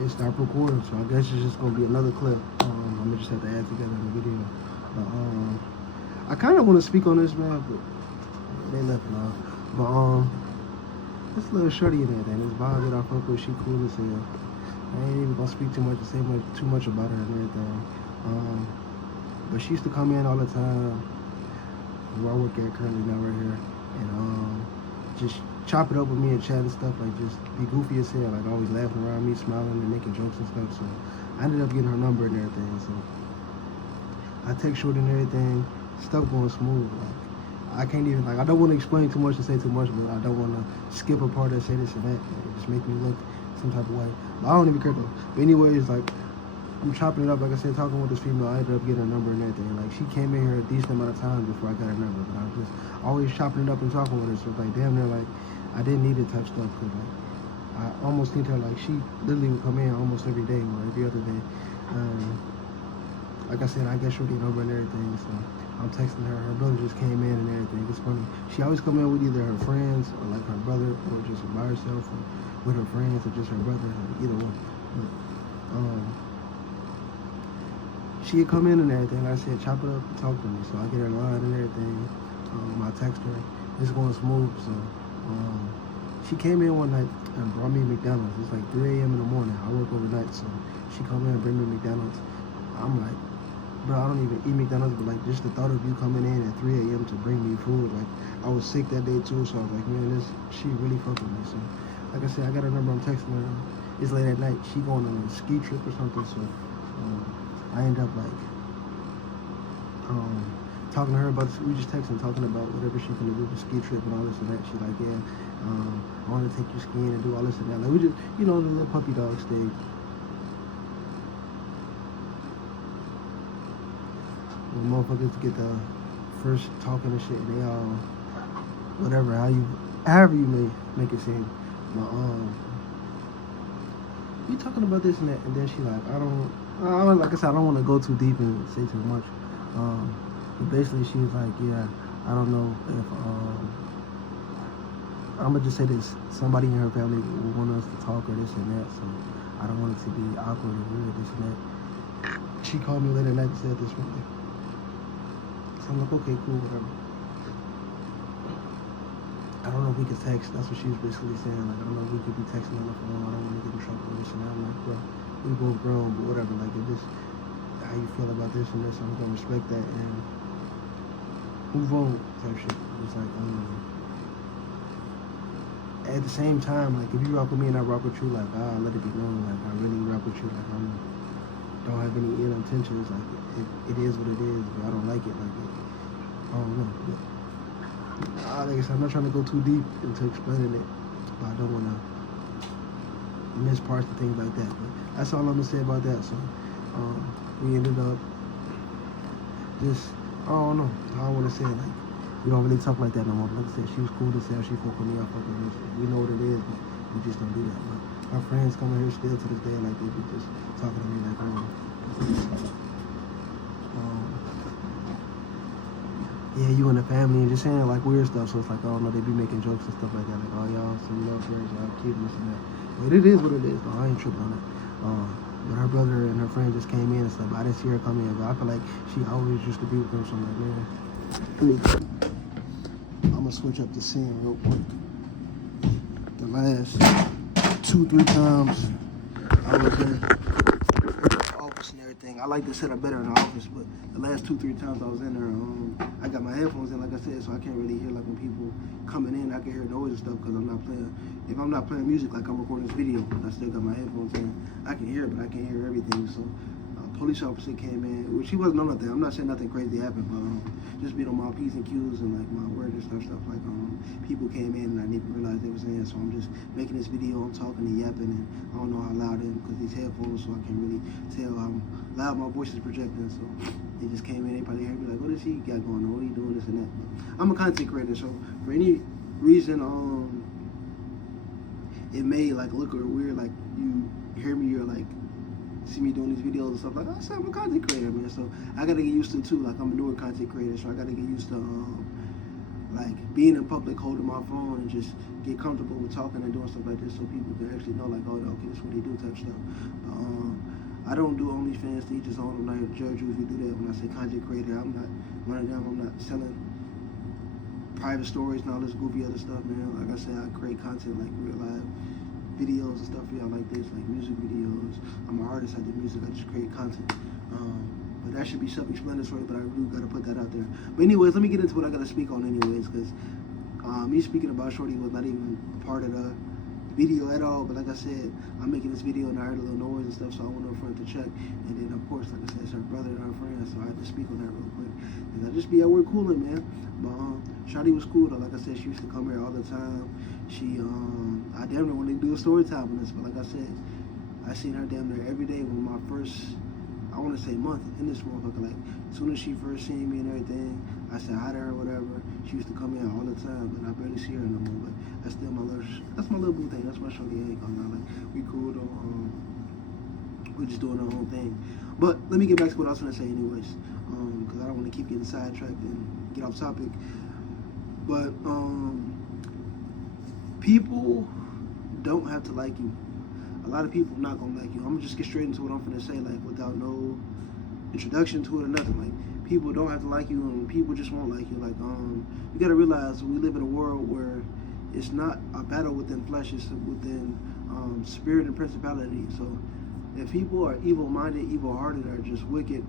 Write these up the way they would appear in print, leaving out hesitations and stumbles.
it stopped recording. So I guess it's just gonna be another clip. I'm gonna just have to add together in the video. But I kind of want to speak on this, man, but they left now. But this little shorty in there, then this vibe that I fuck with, she cool as hell. I ain't even gonna speak too much to say too much about her and everything. But she used to come in all the time where I work at currently now right here, and just chop it up with me and chat and stuff, like just be goofy as hell, like always laughing around me, smiling and making jokes and stuff. So I ended up getting her number and everything. So I text her and everything, stuff going smooth. Like I can't even, like, I don't want to explain too much and say too much, but I don't want to skip a part or say this and that. It just make me look some type of way. But I don't even care though. But anyways, like, I'm chopping it up, like I said, talking with this female. I ended up getting her number and everything. Like, she came in here a decent amount of times before I got her number. But I was just always chopping it up and talking with her. So it's like, damn near, like, I didn't need it type stuff. Cause like, I almost need her, like, she literally would come in almost every day or every other day. Like I said, I get Shorty number and everything. So I'm texting her. Her brother just came in and everything. It's funny. She always come in with either her friends or like her brother, or just by herself, or with her friends, or just her brother, either one. But, she'd come in and everything. Like I said, chop it up and talk to me. So I get her line and everything. I text her. It's going smooth. So she came in one night and brought me McDonald's. It's like 3 a.m. in the morning. I work overnight, so she come in and bring me McDonald's. I'm like, bro, I don't even eat McDonald's, but like just the thought of you coming in at 3 a.m. to bring me food, like I was sick that day too, so I was like, man, she really fucking with me. So like I said, I got her number, I'm texting her. It's late at night. She going on a ski trip or something, so I end up like talking to her about we just texting, talking about whatever she's gonna do, the ski trip and all this and that. She's like, yeah, I want to take you skiing and do all this and that. Like we just, you know, the little puppy dog stage. When motherfuckers get the first talking and shit, and they all whatever, however you may make it seem. But you talking about this and that, and then she like, like I said, I don't want to go too deep and say too much. But basically she was like, yeah, I don't know if I'm gonna just say this, somebody in her family will want us to talk or this and that, so I don't want it to be awkward or weird, this and that. She called me late at night and said this one day. So I'm like, okay, cool, whatever. I don't know if we could text. That's what she was basically saying. Like, I don't know if we could be texting on the phone. I don't want to get in trouble with this and that. I'm like, bro, we both grown, but whatever. Like, if this, how you feel about this and this, I'm gonna respect that and move on type shit. It's like, at the same time, like, if you rock with me and I rock with you, like, I'll let it be known. Like, I really rock with you. Like, don't have any ill intentions. Like, it is what it is, but I don't like it. Like, I don't know. But, like I said, I'm not trying to go too deep into explaining it, but I don't want to miss parts and things like that. But that's all I'm gonna say about that. So we ended up just, I don't know. I don't want to say it, like, we don't really talk like that no more. Like I said, she was cool to say, she fuck with me, I fuck with her. We know what it is, but we just don't do that. But our friends coming here still to this day, like, they be just talking to me like, yeah, you and the family, and just saying like weird stuff. So it's like, oh no, they be making jokes and stuff like that. Like, oh, y'all some love friends, y'all cute and this and that. But it is what it is, though. I ain't tripping on it. But her brother and her friend just came in and stuff. I didn't see her come in, but I feel like she always used to be with them. So I'm like, man, I'm gonna switch up the scene real quick. The last 2-3 times I was in the office and everything. I like to set up better in the office, but the last 2-3 times I was in there, I got my headphones in, like I said, so I can't really hear, like, when people coming in. I can hear noise and stuff because I'm not playing. If I'm not playing music, like I'm recording this video, I still got my headphones in. I can hear it, but I can't hear everything. So police officer came in, which he wasn't on nothing. I'm not saying nothing crazy happened, but just being on my P's and Q's and like my word and stuff like people came in and I didn't realize they was in, so I'm just making this video, I'm talking and yapping, and I don't know how loud it is because these headphones, so I can't really tell how loud my voice is projecting. So they just came in, they probably heard me like, what is he got going on? What are you doing, this and that? But I'm a content creator, so for any reason it may like look or weird, like you hear me or like see me doing these videos and stuff like that. I said I'm a content creator, man, so I gotta get used to it too. Like, I'm a newer content creator, so I gotta get used to like being in public, holding my phone, and just get comfortable with talking and doing stuff like this, so people can actually know, like, oh, okay, this is what they do type stuff. I don't do OnlyFans to each his own. I'm not here to judge you if you do that. When I say content creator, I'm not one of them. I'm not selling private stories and all this goofy other stuff, man. Like I said, I create content like real live videos and stuff for y'all like this, like music videos. I'm an artist, I do music, I just create content. But that should be self-explanatory, but I really gotta put that out there. But anyways, let me get into what I gotta speak on anyways, because me speaking about Shorty was not even a part of the video at all. But like I said, I'm making this video and I heard a little noise and stuff, so I went up front to check. And then of course, like I said, it's her brother and her friend, so I had to speak on that real quick. And I just be at work cooling, man. But Shorty was cool though. Like I said, she used to come here all the time. She I damn near when they do a story time on this, but like I said, I seen her damn near every day when my first, I want to say month in this motherfucker. Like as soon as she first seen me and everything, I said hi to her, whatever. She used to come in all the time, but I barely see her no more. But that's still that's my little boo thing. That's my Shorty. I ain't gonna lie. Like we cool though. We're just doing our own thing. But let me get back to what I was gonna say anyways, because I don't want to keep getting sidetracked and get off topic. But people don't have to like you. A lot of people not gonna like you. I'm gonna just get straight into what I'm gonna say, like without no introduction to it or nothing. Like people don't have to like you, and people just won't like you. Like you gotta realize we live in a world where it's not a battle within flesh, it's within spirit and principality. So if people are evil-minded, evil-hearted, or just wicked,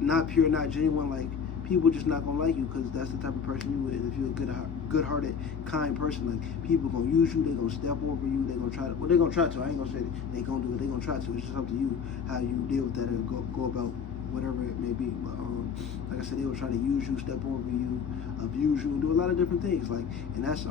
not pure, not genuine, like people just not gonna like you, because that's the type of person you is. If you're a good-hearted, kind person, like people gonna use you, they gonna step over you, they gonna try to. Well, they gonna try to. I ain't gonna say they gonna do it. They gonna try to. It's just up to you how you deal with that and go about whatever it may be. But like I said, they will try to use you, step over you, abuse you, and do a lot of different things. Like, and that's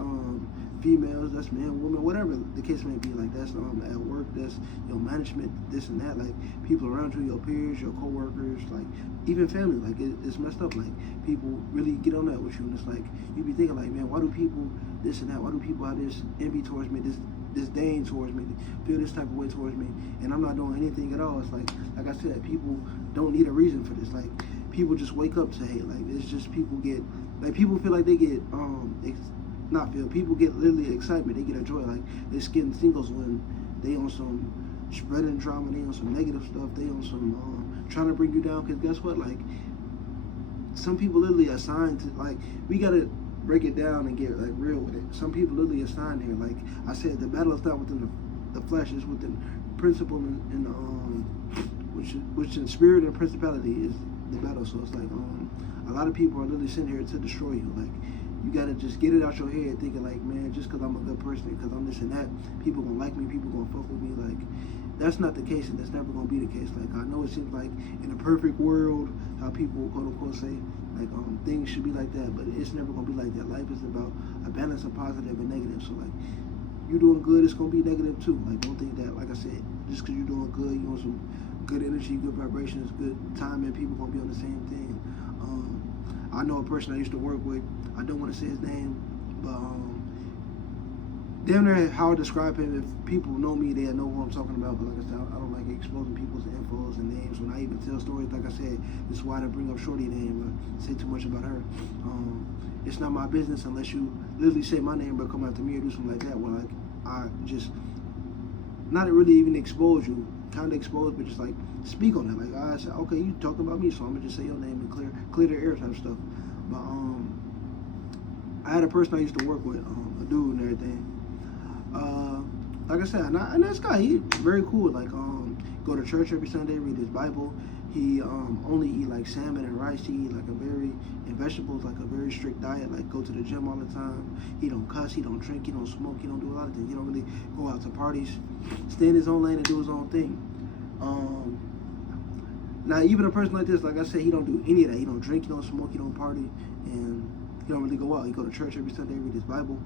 females, that's men, women, whatever the case may be. Like that's at work, that's your management, this and that. Like people around you, your peers, your coworkers, like even family. Like it's messed up. Like people really get on that with you, and it's like you be thinking like, man, why do people this and that? Why do people have this envy towards me, this disdain towards me, feel this type of way towards me, and I'm not doing anything at all? It's like I said, people don't need a reason for this. Like people just wake up to hate. Like it's just people get, like people feel like they get people get literally excitement, they get a joy, like they're getting singles when they on some spreading drama, they on some negative stuff, they on some trying to bring you down. Because guess what, like some people literally assigned to, like we gotta break it down and get like real with it. Some people literally assigned here. Like I said, the battle is not within the flesh, it's within principle and which in spirit and principality is the battle. So it's like a lot of people are literally sitting here to destroy you. Like you gotta just get it out your head, thinking like, man, just because I'm a good person, because I'm this and that, people gonna like me, people gonna fuck with me. Like that's not the case, and that's never gonna be the case. Like I know it seems like in a perfect world, how people quote unquote say like things should be like that, but it's never gonna be like that. Life is about a balance of positive and negative. So like you doing good, it's gonna be negative too. Like don't think that, like I said, just because you're doing good, you want some good energy, good vibrations, good timing, people gonna be on the same thing. I know a person I used to work with, I don't want to say his name, but damn near how I describe him, if people know me, they know who I'm talking about. But like I said, I don't like exposing people's infos and names when I even tell stories. Like I said, this is why I didn't bring up Shorty name or say too much about her. It's not my business unless you literally say my name but come after me or do something like that. Well, like I just not really even expose you, kind of expose, but just like speak on it. Like I said, okay, you talking about me, so I'm gonna just say your name and clear the air type of stuff. But I had a person I used to work with, a dude and everything. Like I said, and this guy, he very cool. Like go to church every Sunday, read his Bible. He only eat like salmon and rice. He eat like and vegetables, like a very strict diet. Like go to the gym all the time. He don't cuss, he don't drink, he don't smoke, he don't do a lot of things. He don't really go out to parties. Stay in his own lane and do his own thing. Now even a person like this, like I said, he don't do any of that. He don't drink, he don't smoke, he don't party, and he don't really go out. He go to church every Sunday, read his Bible.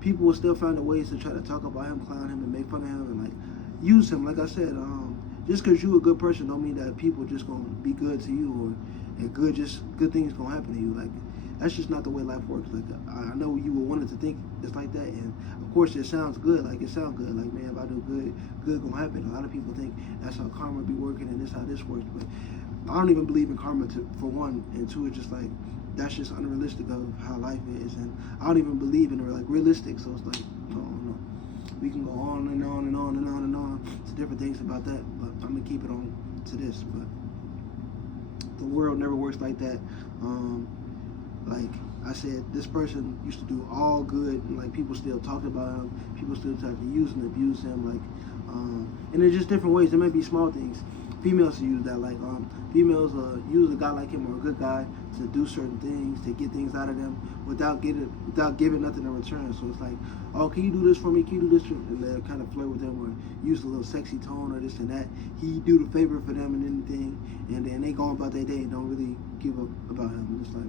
People will still find ways to try to talk about him, clown him, and make fun of him, and like use him. Like I said, just because you a good person don't mean that people just gonna be good to you, or and good things gonna happen to you. Like that's just not the way life works. Like I know you would want it to think it's like that, and of course it sounds good. Like it sounds good. Like man, if I do good gonna happen. A lot of people think that's how karma be working, and this how this works. But I don't even believe in karma for one, and two, it's just like that's just unrealistic of how life is, and I don't even believe in it like realistic. So it's like no. We can go on and on and on and on and on to different things about that, but I'm gonna keep it on to this. But the world never works like that. Like I said, this person used to do all good, and like people still talk about him, people still try to use and abuse him, like, and there's just different ways. There may be small things. Females use that, like, females use a guy like him or a good guy to do certain things, to get things out of them without giving nothing in return. So it's like, oh, can you do this for me? Can you do this for me? And they'll kind of flirt with them or use a little sexy tone or this and that. He do the favor for them and anything, and then they go about their day and don't really give up about him. And it's like,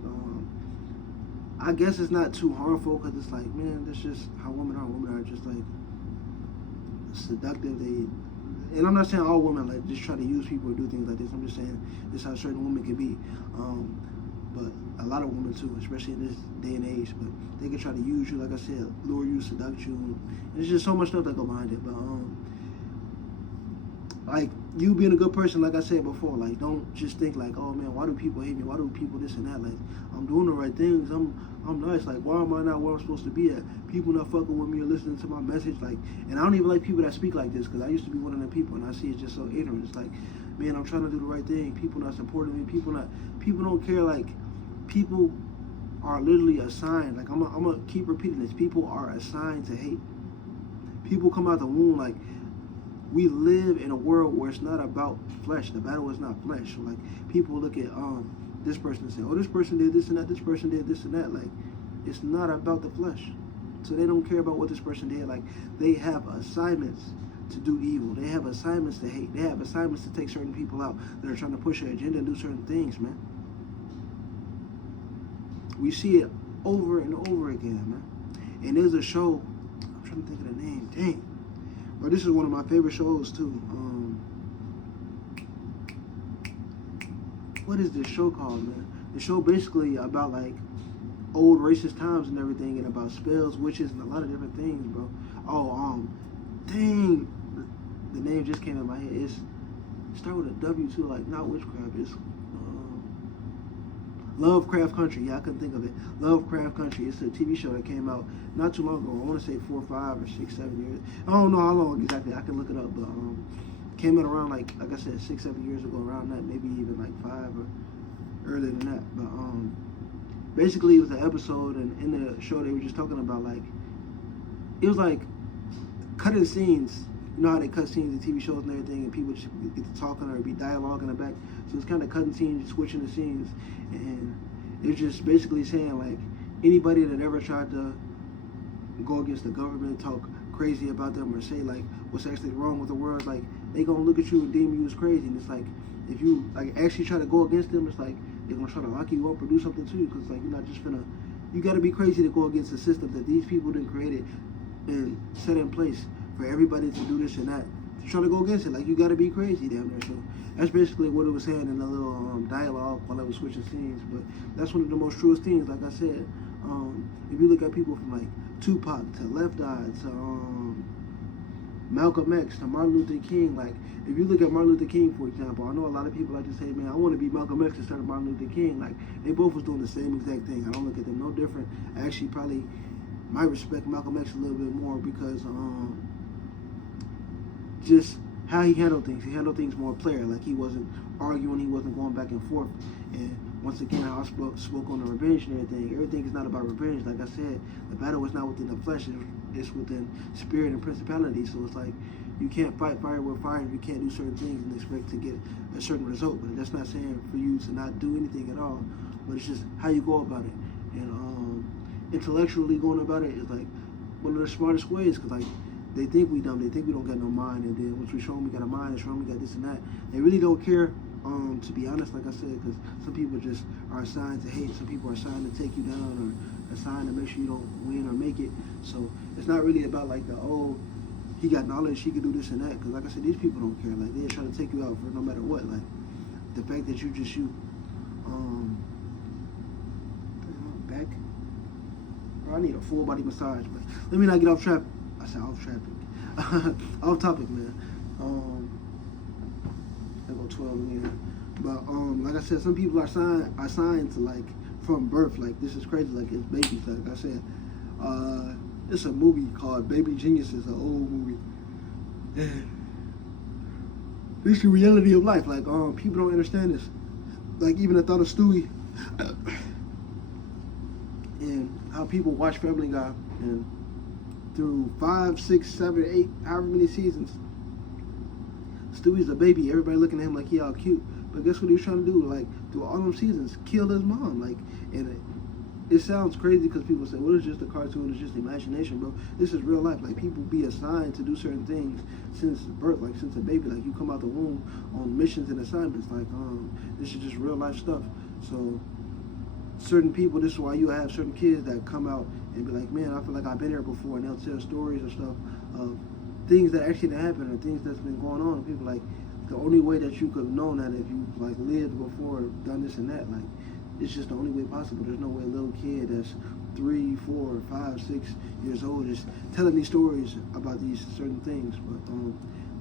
I guess it's not too harmful because it's like, man, that's just how women are. Women are just like seductive. And I'm not saying all women like just try to use people or do things like this. I'm just saying this is how certain women can be. But a lot of women too, especially in this day and age. But they can try to use you, like I said, lure you, seduct you. And there's just so much stuff that go behind it. But like you being a good person, like I said before, like don't just think like, oh man, why do people hate me? Why do people this and that? Like I'm doing the right things. I'm nice. Like why am I not where I'm supposed to be at? People not fucking with me or listening to my message. Like, and I don't even like people that speak like this because I used to be one of them people, and I see it's just so ignorant. It's like, man, I'm trying to do the right thing. People not supporting me. People don't care. Like people are literally assigned. Like I'm gonna keep repeating this. People are assigned to hate. People come out the womb like. We live in a world where it's not about flesh. The battle is not flesh. So like people look at this person and say, oh, this person did this and that, this person did this and that. Like it's not about the flesh. So they don't care about what this person did. Like they have assignments to do evil. They have assignments to hate. They have assignments to take certain people out that are trying to push their agenda and do certain things, man. We see it over and over again, man. And there's a show, I'm trying to think of the name, dang. But this is one of my favorite shows too. What is this show called, man? The show basically about like old racist times and everything, and about spells, witches, and a lot of different things, bro. Oh, dang, the name just came in my head. It's start with a W too, like not witchcraft. It's Lovecraft Country. Yeah, I couldn't think of it. Lovecraft Country. It's a TV show that came out not too long ago. I want to say 4, 5, or 6, 7 years. I don't know how long exactly. I can look it up, but came out around like I said 6, 7 years ago. Around that, maybe even like 5 or earlier than that. But basically it was an episode, and in the show they were just talking about like it was like cutting scenes. You know how they cut scenes in TV shows and everything, and people just get to talking or be dialogue in the back. So it's kind of cutting scenes, switching the scenes, and it's just basically saying like anybody that ever tried to go against the government, talk crazy about them, or say like what's actually wrong with the world, like they gonna look at you and deem you as crazy. And it's like if you like actually try to go against them, it's like they're gonna try to lock you up or do something to you, because like you're not just gonna. You got to be crazy to go against the system that these people didn't create it and set in place for everybody to do this and that, to try to go against it. Like, you gotta be crazy down there. So that's basically what it was saying in the little dialogue while I was switching scenes. But that's one of the most truest things. Like I said, if you look at people from like Tupac to Left Eye to Malcolm X to Martin Luther King, like if you look at Martin Luther King, for example, I know a lot of people like to say, man, I want to be Malcolm X instead of Martin Luther King. Like they both was doing the same exact thing. I don't look at them no different. I actually probably might respect Malcolm X a little bit more because just how he handled things. He handled things more player. Like he wasn't arguing, he wasn't going back and forth. And once again, I spoke on the revenge and everything. Everything is not about revenge. Like I said, the battle is not within the flesh, it's within spirit and principality. So it's like you can't fight fire with fire if you can't do certain things and expect to get a certain result. But that's not saying for you to not do anything at all, but it's just how you go about it. And intellectually going about it is like one of the smartest ways, because like they think we dumb, they think we don't got no mind, and then once we show them we got a mind, show them we got this and that, they really don't care, to be honest, like I said, because some people just are assigned to hate, some people are assigned to take you down, or assigned to make sure you don't win or make it. So it's not really about like the, oh, he got knowledge, he can do this and that, because like I said, these people don't care. Like they're trying to take you out for no matter what. Like the fact that you just you back, bro, I need a full body massage, but let me not get off track. I said off topic. Off topic, man. I go 12 again. But like I said, some people are assigned to like from birth. Like this is crazy. Like it's babies. Like I said, It's a movie called Baby Geniuses, an old movie. And this is the reality of life. Like, people don't understand this. Like, even the thought of Stewie and how people watch Family Guy, and through 5, 6, 7, 8, however many seasons, Stewie's a baby. Everybody looking at him like he all cute. But guess what he was trying to do? Like, through all them seasons, killed his mom. Like, and it sounds crazy because people say, well, it's just a cartoon, it's just imagination, bro. This is real life. Like, people be assigned to do certain things since birth, like since a baby. Like, you come out the womb on missions and assignments. Like, this is just real life stuff. So certain people, this is why you have certain kids that come out and be like, man, I feel like I've been here before, and they'll tell stories or stuff of things that actually didn't happen or things that's been going on. And people like, the only way that you could have known that if you like lived before, done this and that, like, it's just the only way possible. There's no way a little kid that's 3, 4, 5, 6 years old is telling these stories about these certain things. But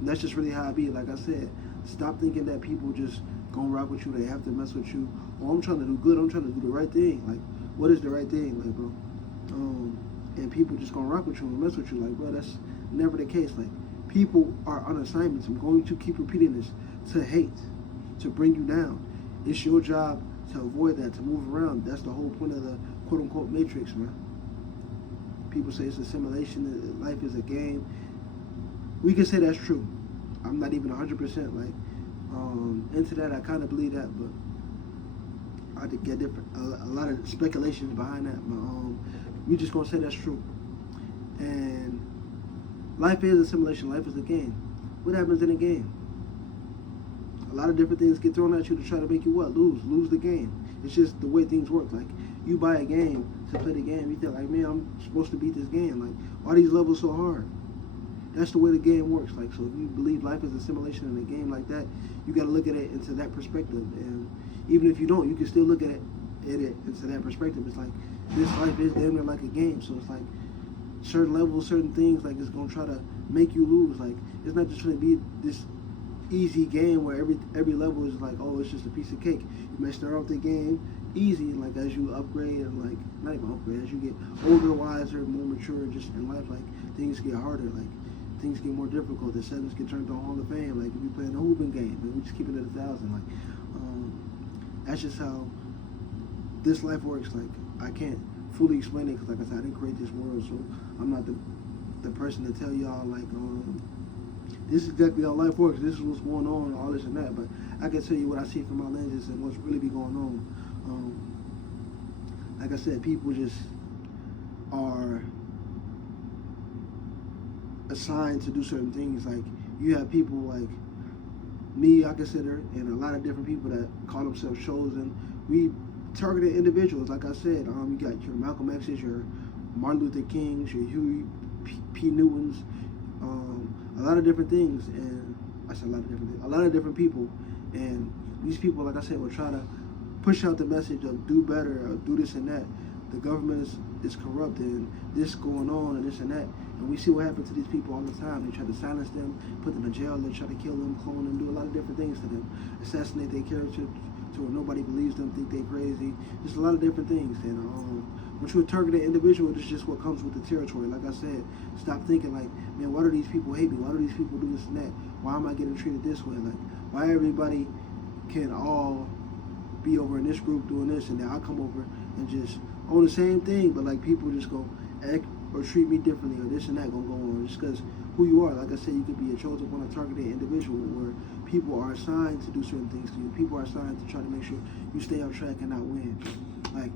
that's just really how I be. Like I said, stop thinking that people just gonna rock with you, they have to mess with you. Oh, I'm trying to do good, I'm trying to do the right thing. Like, what is the right thing, like, bro? And people just gonna rock with you and mess with you. Like, bro, that's never the case. Like, people are on assignments. I'm going to keep repeating this. To hate, to bring you down. It's your job to avoid that, to move around. That's the whole point of the quote-unquote Matrix, man. People say it's a simulation, that life is a game. We can say that's true. I'm not even 100% like into that. I kind of believe that, but I could get different, a lot of speculations behind that. But we just gonna say that's true. And life is a simulation. Life is a game. What happens in a game? A lot of different things get thrown at you to try to make you what? Lose the game. It's just the way things work. Like, you buy a game to play the game, you feel like, man, I'm supposed to beat this game. Like, why are these levels so hard? That's the way the game works. Like, so if you believe life is a simulation in a game like that, you got to look at it into that perspective. And even if you don't, you can still look at it into that perspective. It's like, this life is damn near like a game. So it's like, certain levels, certain things, like, it's going to try to make you lose. Like, it's not just going to be this easy game where every level is like, oh, it's just a piece of cake. You may start off the game easy, and like, as you upgrade and like, not even upgrade, as you get older, wiser, more mature, just in life, like, things get harder, like, things get more difficult. The settings get turned on Hall of Fame. Like, if you're playing a hooping game, and we just keep it at 1,000. Like, that's just how this life works. Like, I can't fully explain it because, like I said, I didn't create this world, so I'm not the person to tell y'all like, this is exactly how life works. This is what's going on, all this and that. But I can tell you what I see from my lenses and what's really be going on. Like I said, people just are assigned to do certain things. Like, you have people like me, I consider, and a lot of different people that call themselves chosen. We targeted individuals. Like I said, you got your Malcolm X's, your Martin Luther Kings, your Huey P. Newtons, a lot of different things, and I said a lot of different people, and these people, like I said, will try to push out the message of do better, or do this and that. The government is corrupt, and this going on, and this and that, and we see what happens to these people all the time. They try to silence them, put them in jail, they try to kill them, clone them, do a lot of different things to them, assassinate their character to where nobody believes them, think they're crazy. Just a lot of different things, and when you're a targeted individual, it's just what comes with the territory. Like I said, stop thinking like, man, why do these people hate me? Why do these people do this and that? Why am I getting treated this way? Like, why everybody can all be over in this group doing this, and then I come over and just own the same thing, but like, people just go act or treat me differently, or this and that gonna go on just because who you are. Like I said, you could be a chosen one, a targeted individual where people are assigned to do certain things to you. People are assigned to try to make sure you stay on track and not win. Like,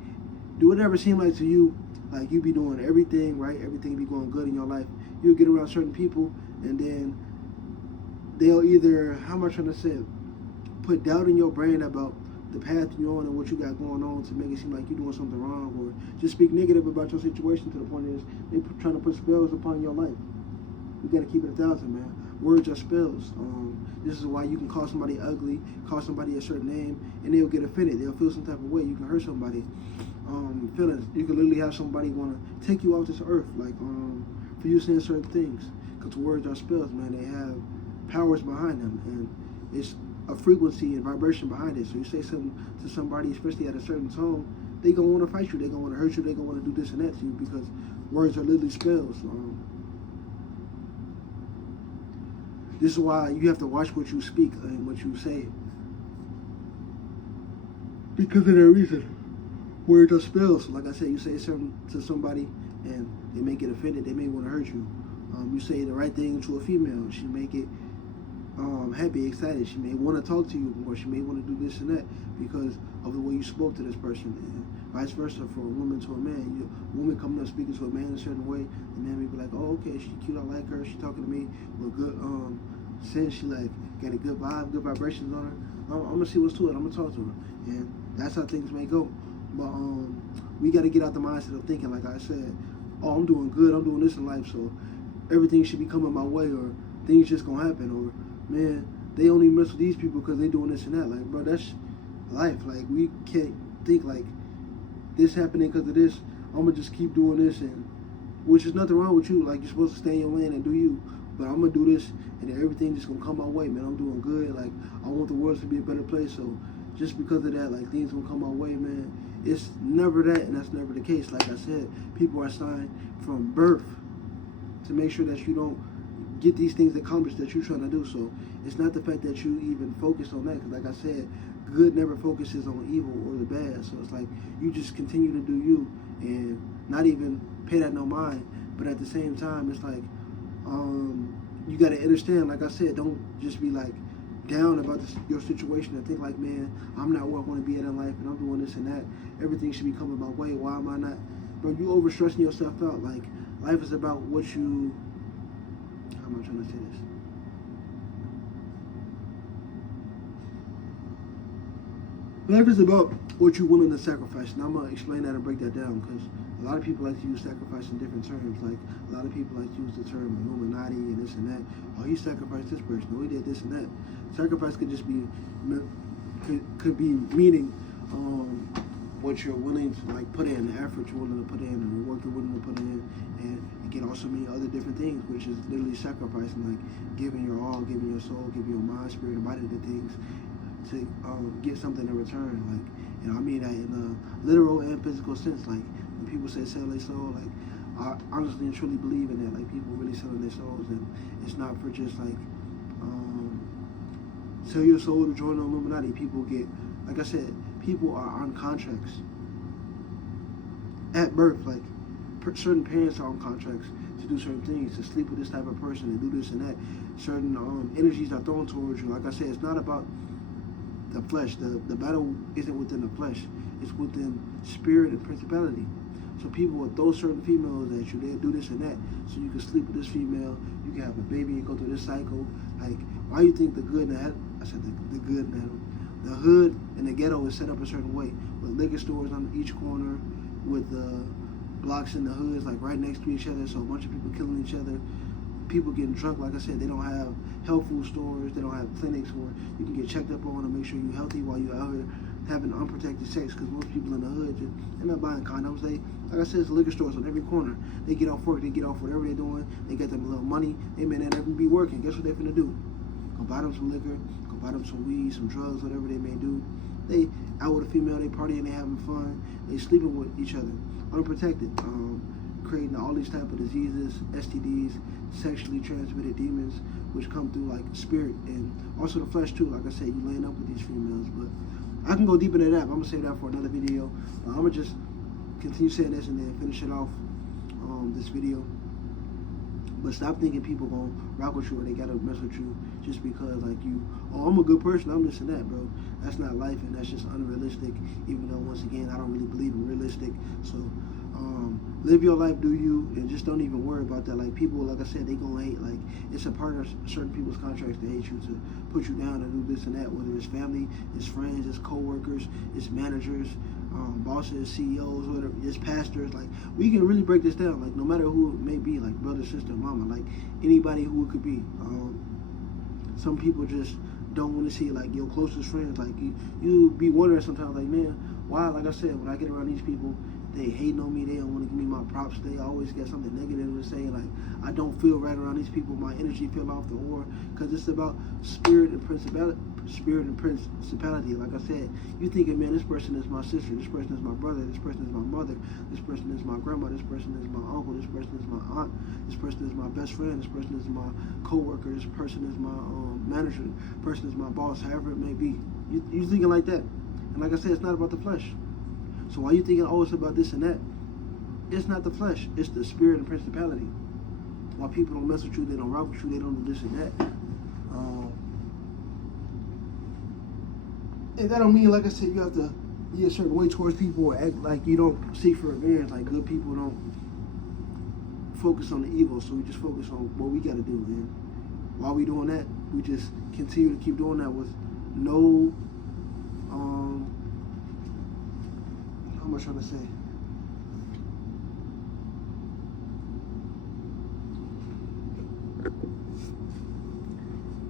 do it ever seem like to you, like you be doing everything right, everything be going good in your life? You'll get around certain people, and then they'll either, how am I trying to say it, put doubt in your brain about the path you're on and what you got going on to make it seem like you're doing something wrong, or just speak negative about your situation to the point is they're trying to put spells upon your life. You got to keep it 1,000, man. Words are spells. This is why you can call somebody ugly, call somebody a certain name, and they'll get offended. They'll feel some type of way. You can hurt somebody. Feelings. You can literally have somebody want to take you off this earth, like for you saying certain things. Because words are spells, man. They have powers behind them, and it's a frequency and vibration behind it. So you say something to somebody, especially at a certain tone, they gonna want to fight you. They gonna want to hurt you. They gonna want to do this and that to you because Words are literally spells. This is why you have to watch what you speak and what you say. Because of that reason. Words are spells. Like I said, you say something to somebody and they may get offended. They may want to hurt you. You say the right thing to a female. She may get happy, excited. She may want to talk to you more. She may want to do this and that because of the way you spoke to this person. And vice versa for a woman to a man. A woman coming up speaking to a man in a certain way, the man may be like, oh, okay, she cute, I like her. She talking to me with good sense. She like got a good vibe, good vibrations on her. I'm gonna see what's to it. I'm gonna talk to her, and that's how things may go. But we got to get out the mindset of thinking, like I said, oh, I'm doing good, I'm doing this in life, so everything should be coming my way, or things just gonna happen, or man, they only mess with these people because they doing this and that. Like, bro, that's life. Like, we can't think like this happening because of this. I'm gonna just keep doing this, and which is nothing wrong with you. Like, you're supposed to stay in your lane and do you. But I'm gonna do this, and then everything just gonna come my way, man. I'm doing good. Like, I want the world to be a better place. So just because of that, like, things gonna come my way, man. It's never that, and that's never the case. Like I said, people are signed from birth to make sure that you don't get these things accomplished that you're trying to do. So it's not the fact that you even focus on that, because like I said, good never focuses on evil or the bad. So it's like you just continue to do you and not even pay that no mind. But at the same time, it's like you got to understand, like I said, don't just be like down about your situation and think like, man, I'm not where I want to be at in life and I'm doing this and that. Everything should be coming my way. Why am I not? Bro, you overstressing yourself out. Like, life is about what you, how am I trying to say this? Life is about what you're willing to sacrifice. And I'm going to explain that and break that down, because a lot of people like to use sacrifice in different terms. Like, a lot of people like to use the term Illuminati and this and that. Oh, he sacrificed this person. Oh, he did this and that. Sacrifice could just be, could be meaning what you're willing to like put in, the effort you're willing to put in, and the work you're willing to put in. And it can also mean other different things, which is literally sacrificing, like giving your all, giving your soul, giving your mind, spirit, and body to things to get something in return. Like, you know, I mean that in a literal and physical sense. Like, when people say sell their soul, like, I honestly and truly believe in that. Like, people really selling their souls, and it's not for just like sell your soul to join the Illuminati. People get, like I said, people are on contracts at birth. Like, certain parents are on contracts to do certain things, to sleep with this type of person and do this and that. Certain energies are thrown towards you. Like I said, it's not about the flesh. The battle isn't within the flesh. It's within spirit and principality. So people will throw certain females at you. They'll do this and that. So you can sleep with this female. You can have a baby and go through this cycle. Like, why you think the good and the good and the hood and the ghetto is set up a certain way, with liquor stores on each corner, with the blocks in the hoods like right next to each other. So a bunch of people killing each other. People getting drunk. Like I said, they don't have health food stores. They don't have clinics where you can get checked up on and make sure you're healthy while you're out here having unprotected sex. Because most people in the hood, they're not buying condoms. They, like I said, it's liquor stores on every corner. They get off work. They get off whatever they're doing. They get them a little money. They may not even be working. Guess what they're finna do? Go buy them some liquor. Go buy them some weed, some drugs, whatever they may do. They out with a female. They partying. They having fun. They sleeping with each other, unprotected. Creating all these type of diseases, STDs, sexually transmitted demons, which come through like spirit and also the flesh too. Like I said, you laying up with these females. But I can go deep into that. But I'm gonna save that for another video. I'm gonna just continue saying this and then finish it off this video. But stop thinking people gonna rock with you or they gotta mess with you just because like you, oh, I'm a good person, I'm this and that, bro. That's not life, and that's just unrealistic. Even though once again I don't really believe in realistic. So live your life, do you, and just don't even worry about that. Like, people, like I said, they gonna hate. Like, it's a part of certain people's contracts to hate you, to put you down and do this and that, whether it's family, it's friends, it's co-workers, it's managers, bosses, CEOs, whatever, it's pastors. Like, we can really break this down. Like, no matter who it may be, like brother, sister, mama, like anybody who it could be. Some people just don't want to see like your closest friends. Like, you be wondering sometimes, like, man, why? Like I said, when I get around these people, they hating on me. They don't want to give me my props. They always got something negative to say. Like, I don't feel right around these people. My energy fell off the aura. Because it's about spirit and principality. Like I said, you thinking, man, this person is my sister. This person is my brother. This person is my mother. This person is my grandma. This person is my uncle. This person is my aunt. This person is my best friend. This person is my co-worker. This person is my manager. This person is my boss. However it may be. You thinking like that. And like I said, it's not about the flesh. So why you thinking, oh, it's about this and that? It's not the flesh. It's the spirit and principality. Why people don't mess with you, they don't rock with you, they don't do this and that. And that don't mean, like I said, you have to be a certain way towards people or act like you don't seek for revenge. Like, good people don't focus on the evil, so we just focus on what we got to do, man. While we doing that, we just continue to keep doing that with no, how am I trying to say?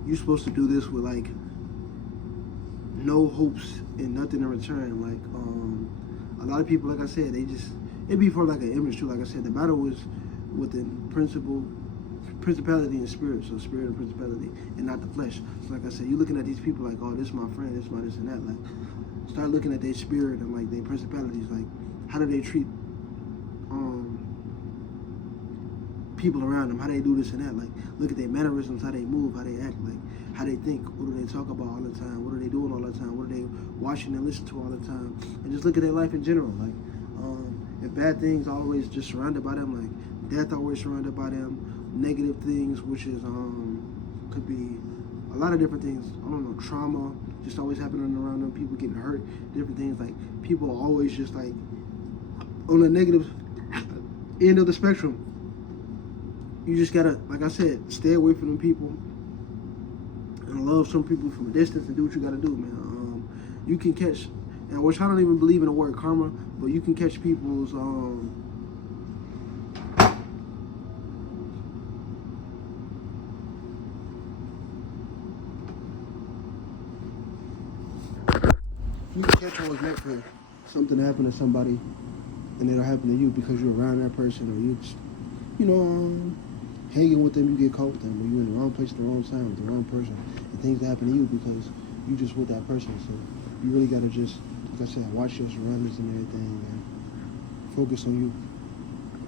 You're supposed to do this with, like, no hopes and nothing in return. Like, a lot of people, like I said, they just, it'd be for like an image too. Like I said, the battle was within principality and spirit. So spirit and principality, and not the flesh. So like I said, you looking at these people like, oh, this is my friend, this is my this and that. Like, start looking at their spirit and like their principalities. Like, how do they treat people around them? How they do this and that? Like, look at their mannerisms, how they move, how they act, like how they think. What do they talk about all the time? What are they doing all the time? What are they watching and listening to all the time? And just look at their life in general. Like, if bad things always just surrounded by them, like death always surrounded by them, negative things, which is could be a lot of different things. I don't know, trauma just always happening around them, people getting hurt, different things. Like, people are always just like on the negative end of the spectrum. You just gotta, like I said, stay away from them people and love some people from a distance and do what you gotta do, man. You can catch, and which I don't even believe in the word karma, but you can catch people's you can catch what was meant for something to happen to somebody, and it'll happen to you because you're around that person, or you just, hanging with them, you get caught with them, or you're in the wrong place at the wrong time with the wrong person, and things happen to you because you just with that person. So you really gotta just, like I said, watch your surroundings and everything, and focus on you.